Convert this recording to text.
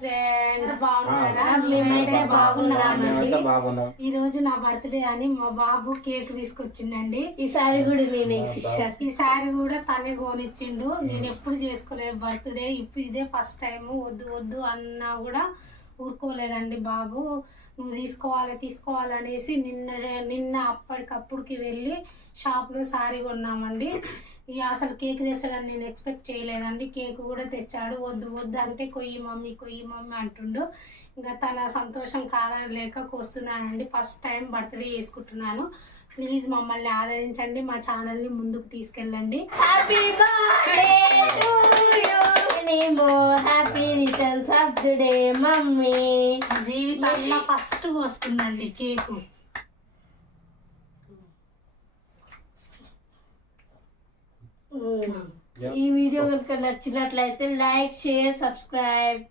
Friends, బాగున్నారా? మేమైతే బాగున్నామండి. ఈ రోజు నా బర్త్డే అని మా బాబు కేక్ తీసుకొచ్చిండండి. ఈసారి కూడా తనే కొనిచ్చిండు. నేను ఎప్పుడు చేసుకోలేదు బర్త్డే, ఇప్పుడు ఇదే ఫస్ట్ టైం. వద్దు వద్దు అన్నా కూడా ఊరుకోలేదండి బాబు. నువ్వు తీసుకోవాలనేసి నిన్న అప్పటికప్పుడుకి వెళ్ళి షాప్లో సారీ కొన్నామండి. ఇక అసలు కేక్ తెస్తాడని నేను ఎక్స్పెక్ట్ చేయలేదండి. కేక్ కూడా తెచ్చాడు. వద్దు వద్దు అంటే కొయ్యి మమ్మీ అంటుండు. ఇంకా తన సంతోషం కాదలేక కోస్తున్నానండి. ఫస్ట్ టైం బర్త్డే చేసుకుంటున్నాను. ప్లీజ్ మమ్మల్ని ఆదరించండి, మా ఛానల్ని ముందుకు తీసుకెళ్ళండి. Happy returns of the day mummy. జీవితంలో ఫస్ట్ వస్తుందండి కేకు. ఈ వీడియో కనుక నచ్చినట్లయితే లైక్, షేర్, సబ్స్క్రైబ్.